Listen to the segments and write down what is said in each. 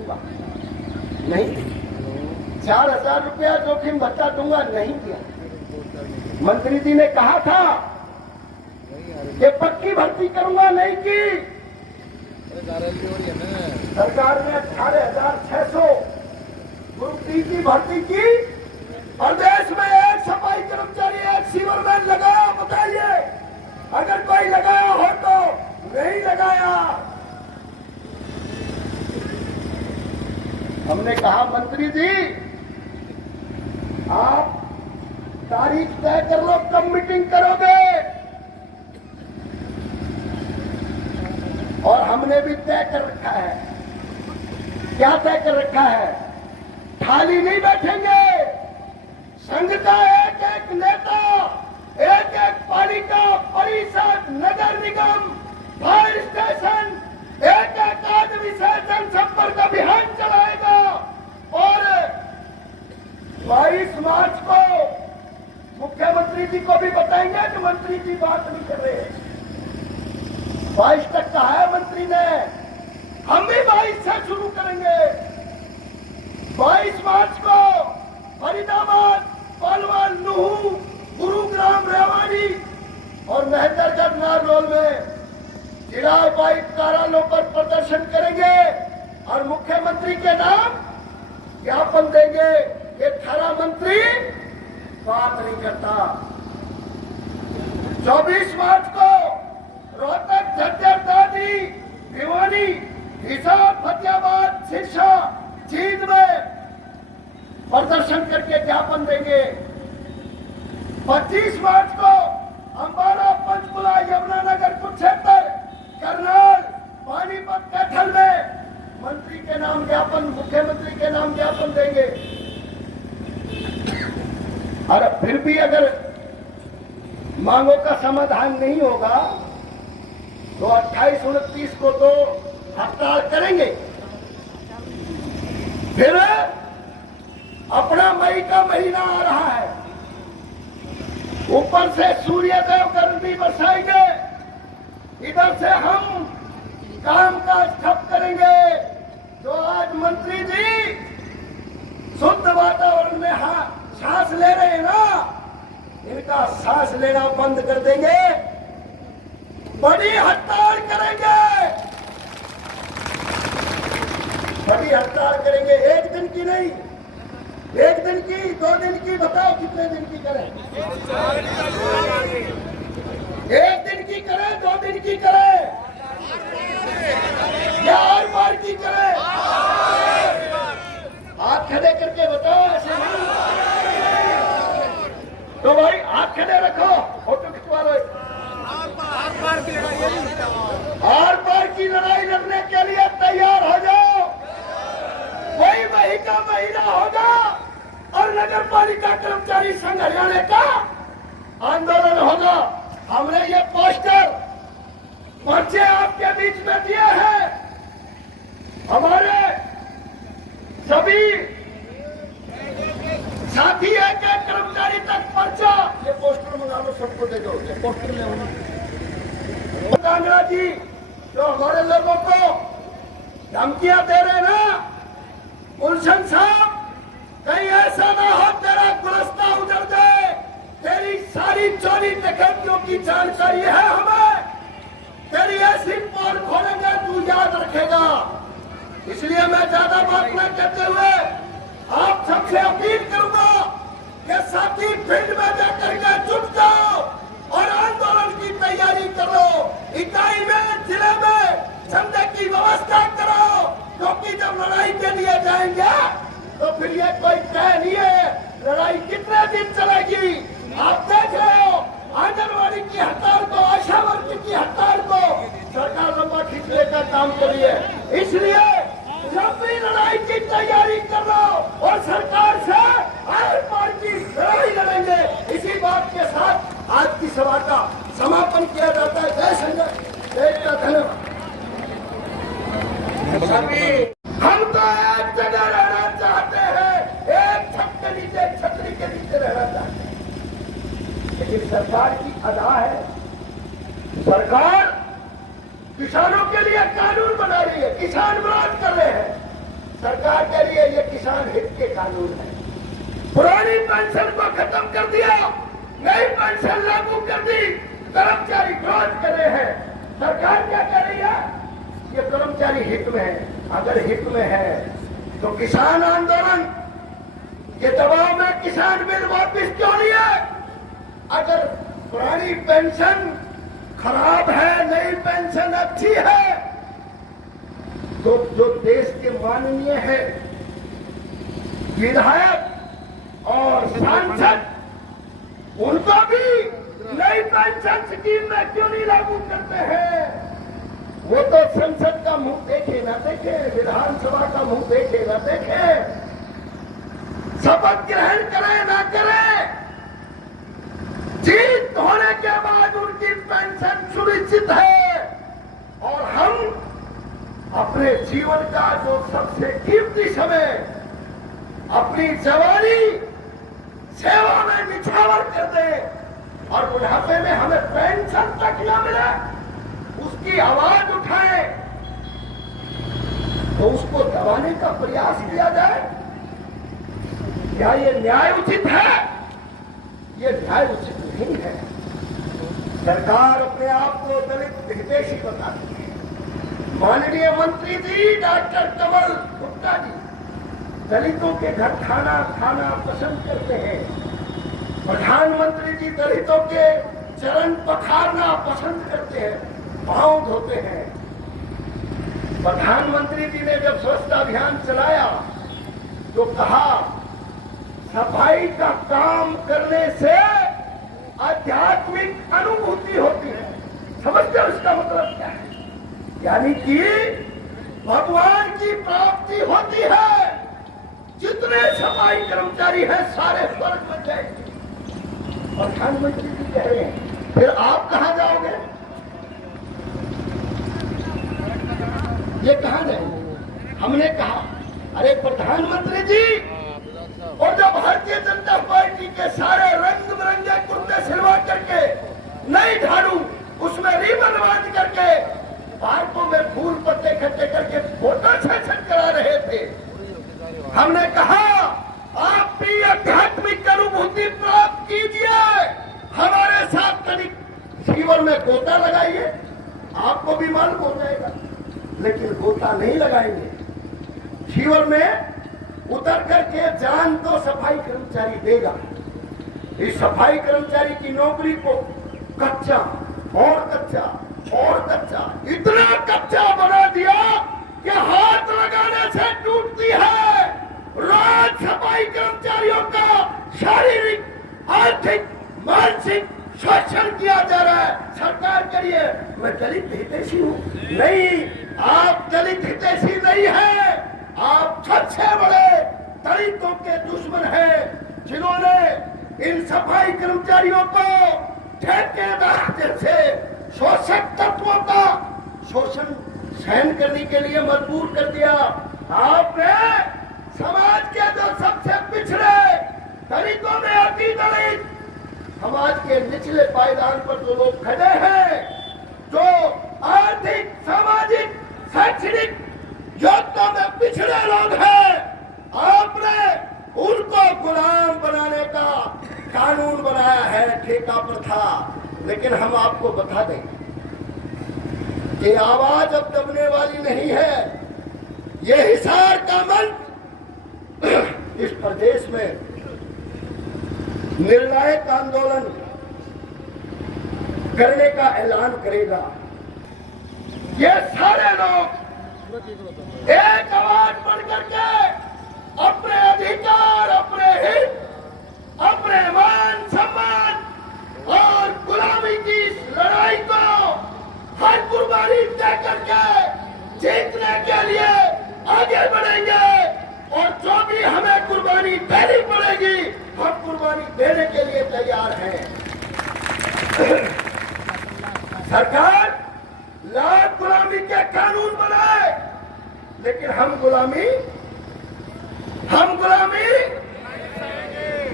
दूंगा, नहीं। 4,000 रुपया जोखिम भत्ता दूंगा, नहीं दिया। मंत्री जी ने कहा था कि पक्की भर्ती करूंगा, नहीं की। सरकार ने 18,600 ग्रुप डी की भर्ती की और देश में एक सफाई कर्मचारी, एक सीवरमैन लगाया। बताइए, अगर कोई लगाया हो तो नहीं लगाया। हमने कहा मंत्री जी आप तारीख तय कर लो, कब मीटिंग करोगे। और हमने भी तय कर रखा है। क्या तय कर रखा है? खाली नहीं बैठेंगे। संघ का एक एक नेता, एक एक पालिका परिषद, नगर निगम, फायर स्टेशन, एक एक आदमी से जनसंपर्क अभियान चलाएगा। और 22 मार्च को मुख्यमंत्री जी को भी बताएंगे कि मंत्री जी बात नहीं कर रहे। 22 तक कहा है मंत्री ने, हम भी 22 से शुरू करेंगे। 22 मार्च को फरीदाबाद, पलवल, नुहू, गुरुग्राम, रेवाड़ी और मेहंदरगढ़, नारनौल में जिला उपायुक्त कार्यालयों पर प्रदर्शन करेंगे और मुख्यमंत्री के नाम ज्ञापन देंगे कि थारा मंत्री बात नहीं करता। 24 मार्च को रोहतक, झज्जर, दादी, भिवानी, हिसार, फतेहाबाद, सिरसा, जींद में प्रदर्शन करके ज्ञापन देंगे। 25 मार्च को अंबाला, पंचकुला, यमुनानगर, कुरुक्षेत्र, करनाल, पानीपत, कैथल में मंत्री के नाम ज्ञापन, मुख्यमंत्री के नाम ज्ञापन देंगे। और फिर भी अगर मांगों का समाधान नहीं होगा तो 28-29 को तो हड़ताल करेंगे। फिर अपना मई का महीना आ रहा है, ऊपर से सूर्यदेव गर्मी बरसाएंगे, इधर से हम कामकाज ठप करेंगे। जो आज मंत्री जी शुद्ध वातावरण में सांस ले रहे हैं ना, इनका सांस लेना बंद कर देंगे, बड़ी हड़ताल करेंगे। बड़ी हड़ताल करेंगे, एक दिन की नहीं, 1 दिन की, 2 दिन की, बताओ कितने दिन की करें? 1 दिन की करें, 2 दिन की करें या हर बार की करें? हाथ खड़े करके बताओ, ऐसे नहीं। तो भाई हाथ खड़े रखो, फोटो खिंचवा लो। हर बार की लड़ाई लड़ने के लिए तैयार हो जाओ। वही मई का महीना होगा और नगर पालिका कर्मचारी संघ हरियाणा का आंदोलन होगा। हमने ये पोस्टर पर्चे आपके बीच में दिए हैं। हमारे सभी साथी एक एक कर्मचारी तक पर्चा, ये पोस्टर मंगा लो, सबको दे दो। ये पोस्टर ले कांगड़ा जी जो हमारे लोगों को धमकियां दे रहे ना, गुलशन साहब, कहीं ऐसा ना हो तेरा गुलस्ता उजड़ जाए। तेरी सारी चोरी डकैतियों की जानकारी है हमें, तेरी ऐसी पोल खोलेंगे तू याद रखेगा। इसलिए मैं ज्यादा बात न करते हुए आप सबसे अपील करूंगा कि साथी फील्ड में जाकर के जुट जाओ और आंदोलन की तैयारी करो। इकाई में, जिले में झंडे की व्यवस्था करो, क्योंकि जब लड़ाई के लिए जाएंगे तो फिर ये कोई तय नहीं है लड़ाई कितने दिन चलेगी। आप देख रहे हो आंगनबाड़ी की हड़ताल को, आशा वर्कर की हड़ताल को सरकार लंबा खींचने का काम कर रही है। इसलिए जब भी लड़ाई की तैयारी कर लो और सरकार से हर बार की लड़ाई लड़ेंगे। इसी बात के साथ आज की सभा का समापन किया जाता है। जय संजय, देश का धन्यवाद। हम तो एक जगह रहना चाहते हैं, एक छत के नीचे, छतरी के नीचे रहना चाहते हैं, लेकिन सरकार की अदा है। सरकार किसानों के लिए कानून बना रही है, किसान विरोध कर रहे हैं। किसान हित के कानून है। पुरानी पेंशन को खत्म कर दिया, नई पेंशन लागू कर दी, कर्मचारी विरोध कर रहे हैं। सरकार क्या कह रही है? ये कर्मचारी हित में है। अगर हित में है तो किसान आंदोलन के दबाव में किसान बिल वापिस क्यों लिए? अगर पुरानी पेंशन खराब है, नई पेंशन अच्छी है, तो जो देश के माननीय है विधायक और सांसद, उनको भी नई पेंशन स्कीम में क्यों नहीं लागू करते हैं? वो तो संसद का मुंह देखे ना देखे, विधानसभा का मुंह देखे ना देखे, शपथ ग्रहण करे ना करे, जीत होने के बाद उनकी पेंशन सुनिश्चित है। और हम अपने जीवन का जो सबसे कीमती समय, अपनी जवानी सेवा में निछावर कर दे और बुढ़ापे में हमें पेंशन तक न मिले, उसकी आवाज उठाए, तो उसको दबाने का प्रयास किया जाए। क्या ये न्याय उचित है? ये न्याय उचित नहीं है। सरकार अपने आप को दलित हितैषी बताती है। माननीय मंत्री जी डॉक्टर कमल गुप्ता जी दलितों के घर खाना खाना पसंद करते हैं। प्रधानमंत्री जी दलितों के चरण पखारना पसंद करते हैं, पांव धोते हैं। प्रधानमंत्री जी ने जब स्वच्छता अभियान चलाया तो कहा सफाई का काम करने से आध्यात्मिक अनुभूति होती है। समझते हो इसका मतलब क्या है? यानी कि भगवान की प्राप्ति होती है। जितने सफाई कर्मचारी हैं सारे स्वर्ग में जाएंगे। प्रधानमंत्री जी कह रहे हैं, फिर आप कहां जाओगे? ये कहां जाएंगे? हमने कहा अरे प्रधानमंत्री जी, और जो भारतीय जनता पार्टी के सारे रंग बिरंगे कुर्ते सिलवा करके नई झाड़ू उसमें रिबन बांध करके पार्कों में फूल पत्ते इकट्ठे करके फोटो सेशन करा रहे थे। हमने कहा आप भी आध्यात्मिक अनुभूति प्राप्त कीजिए, हमारे साथ तनिक जीवन में गोता लगाइए, आपको भी मालूम हो जाएगा। लेकिन गोता नहीं लगाएंगे, जीवन में उतर करके जान तो सफाई कर्मचारी देगा। इस सफाई कर्मचारी की नौकरी को कच्चा और कच्चा और कच्चा, इतना कच्चा बना दिया कि हाथ लगाने से टूटती है। रोज सफाई कर्मचारियों का शारीरिक, आर्थिक, मानसिक शोषण किया जा रहा है। सरकार करिए मैं दलित हितैषी हूँ, नहीं, आप दलित हितैषी नहीं है, आप सबसे बड़े दलितों के दुश्मन हैं, जिन्होंने इन सफाई कर्मचारियों को ठेकेदार जैसे शोषक तत्वों का शोषण सहन करने के लिए मजबूर कर दिया। आपने समाज के जो सबसे पिछड़े दलितों में अति दलित, समाज के निचले पायदान पर जो लोग खड़े हैं, जो आर्थिक, सामाजिक, शैक्षणिक योग्यता में पिछड़े लोग हैं, आपने उनको गुलाम बनाने का कानून बनाया है, ठेका प्रथा। लेकिन हम आपको बता दें कि आवाज अब दबने वाली नहीं है। ये हिसार का मंच इस प्रदेश में निर्णायक आंदोलन करने का ऐलान करेगा। ये सारे लोग एक आवाज बन करके अपने अधिकार, अपने हित, अपने मान सम्मान और गुलामी की इस लड़ाई को हर कुर्बानी दे करके जीतने के लिए आगे बढ़ेंगे। और जो भी हमें कुर्बानी देनी पड़ेगी, हम कुर्बानी देने के लिए तैयार हैं। सरकार लाख गुलामी के कानून बनाए, लेकिन हम गुलामी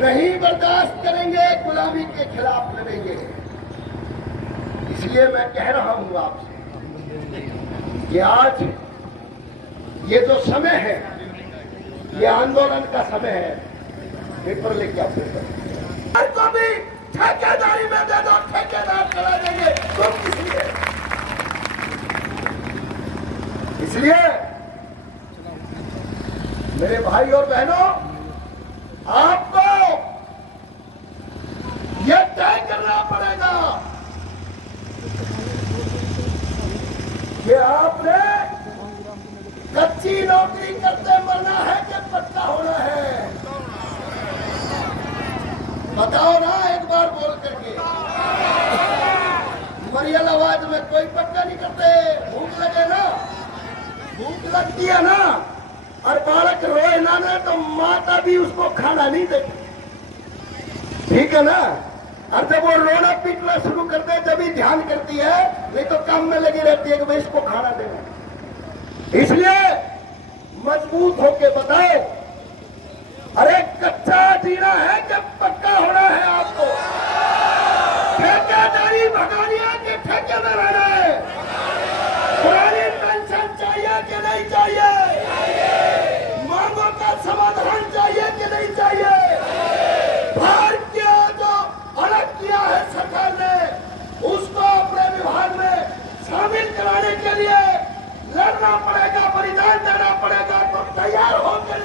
नहीं बर्दाश्त करेंगे, गुलामी के खिलाफ लड़ेंगे। इसलिए मैं कह रहा हूं आपसे कि आज ये जो समय है, ये आंदोलन का समय है। पेपर लेके आओ, पेपर को भी ठेकेदारी में दे दो, ठेकेदार चला देंगे तो इसलिए मेरे भाई और बहनों, आपको यह तय करना पड़ेगा कि आपने कच्ची नौकरी करते मरना है कि पक्का होना है। बताओ ना एक बार बोल करके। मरियल आवाज में कोई पक्का नहीं करते। भूख लगे ना, भूख लगती है ना, और बालक रोए ना तो माता भी उसको खाना नहीं देती, ठीक है ना। और जब वो रोना पीटना शुरू करते हैं तभी ध्यान करती है, नहीं तो काम में लगी रहती है कि भाई इसको खाना देना। इसलिए मजबूत होके बताओ, अरे कच्चा जीना है कि पक्का होना है आपको? ठेकेदारी भगानी है कि ठेके में रहना है? पुरानी पेंशन चाहिए कि नहीं चाहिए? मांगों का समाधान चाहिए कि नहीं चाहिए? भारतीय जो अलग किया है सरकार ने, उसको अपने विभाग में शामिल कराने के लिए लड़ना पड़ेगा, बलिदान देना पड़ेगा। तो तैयार होकर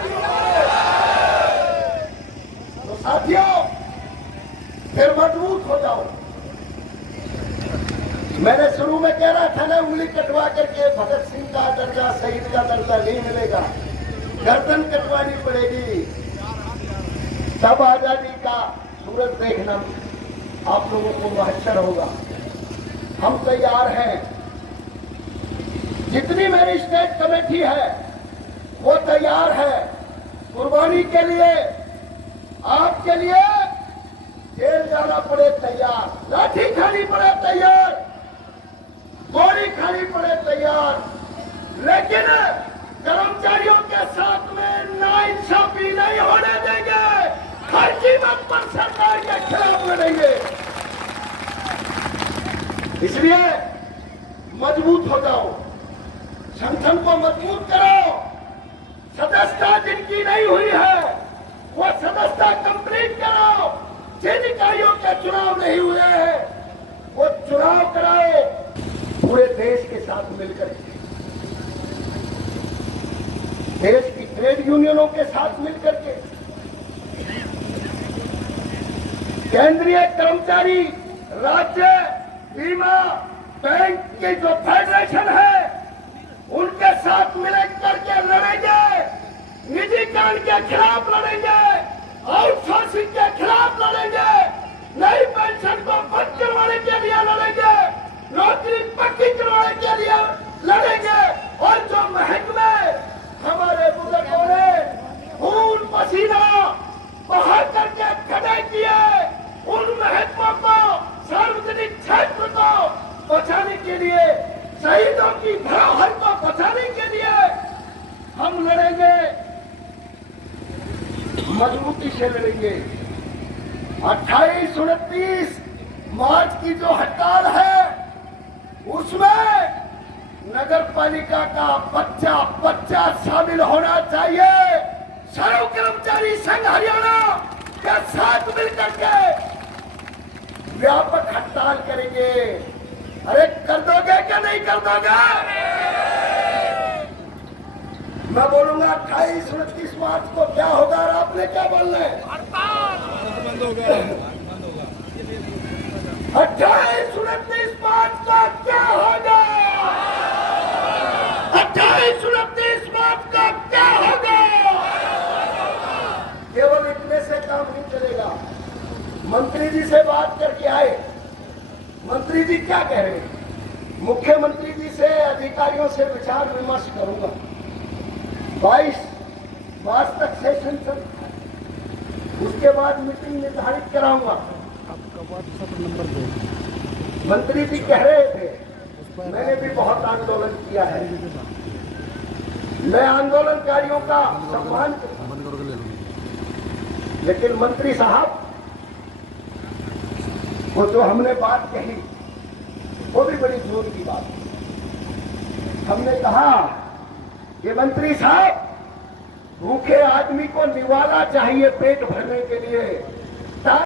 तो साथियों, फिर मजबूत हो जाओ। मैंने शुरू में कह रहा था ना, उंगली कटवा करके भगत सिंह का दर्जा, शहीद का दर्जा नहीं मिलेगा, गर्दन कटवानी पड़ेगी, तब आजादी का सूरज देखना आप लोगों को महत्तर होगा। हम तैयार हैं। जितनी मेरी स्टेट कमेटी है वो तैयार है कुर्बानी के लिए। आपके लिए जेल जाना पड़े तैयार, लाठी खानी पड़े तैयार, गोली खानी पड़े तैयार, लेकिन कर्मचारियों के साथ में नाइंसाफी नहीं होने देंगे। हर कीमत पर सरकार के खिलाफ लड़ेंगे। इसलिए मजबूत हो जाओ, संगठन को मजबूत करो। सदस्यता जिनकी नहीं हुई है वो सदस्यता कंप्लीट करो। जिन इकाइयों के चुनाव नहीं हुए हैं वो चुनाव कराओ पूरे देश के साथ मिलकर, देश की ट्रेड यूनियनों के साथ मिलकर के। केंद्रीय कर्मचारी, राज्य बीमा बैंक के जो फेडरेशन है उनके साथ मिलकर के लड़ेंगे। निजीकरण के खिलाफ लड़ेंगे, आउटसोर्सिंग के खिलाफ लड़ेंगे, नई पेंशन को बंद करवाने के लिए लड़ेंगे, नौकरी पक्की करवाने के लिए लड़ेंगे। और जो महकमे हमारे बुजुर्गों ने खून पसीना बहा करके खड़े किए, उन महकमों को, सार्वजनिक क्षेत्र को बचाने के लिए, शहीदों की धरोहर को बचाने के लिए हम लड़ेंगे, मजबूती से लड़ेंगे। 28-29 मार्च की जो हड़ताल है उसमें नगर पालिका का बच्चा शामिल होना चाहिए। सर्व कर्मचारी संघ हरियाणा के साथ मिलकर के व्यापक हड़ताल करेंगे। अरे कर दोगे क्या नहीं कर दोगे? मैं बोलूंगा 28-29 मार्च को क्या होगा और आपने क्या बोलना है? बंद हो गया। 28-29 मार्च को क्या होगा? 28-29 मार्च को क्या होगा? केवल इतने से काम नहीं चलेगा। मंत्री जी से बात करके आए, मंत्री जी क्या कह रहे हैं? मुख्यमंत्री जी से, अधिकारियों से विचार विमर्श करूंगा। 22 मार्च तक सेशन चलता है, उसके बाद मीटिंग निर्धारित कराऊंगा। आपका व्हाट्सएप नंबर दो। मंत्री जी कह रहे थे, मैंने भी बहुत आंदोलन किया है, मैं आंदोलनकारियों का सम्मान करता हूं, लेकिन मंत्री साहब वो जो हमने बात कही वो भी बड़ी जोर की बात है। हमने कहा कि मंत्री साहब भूखे आदमी को निवाला चाहिए पेट भरने के लिए।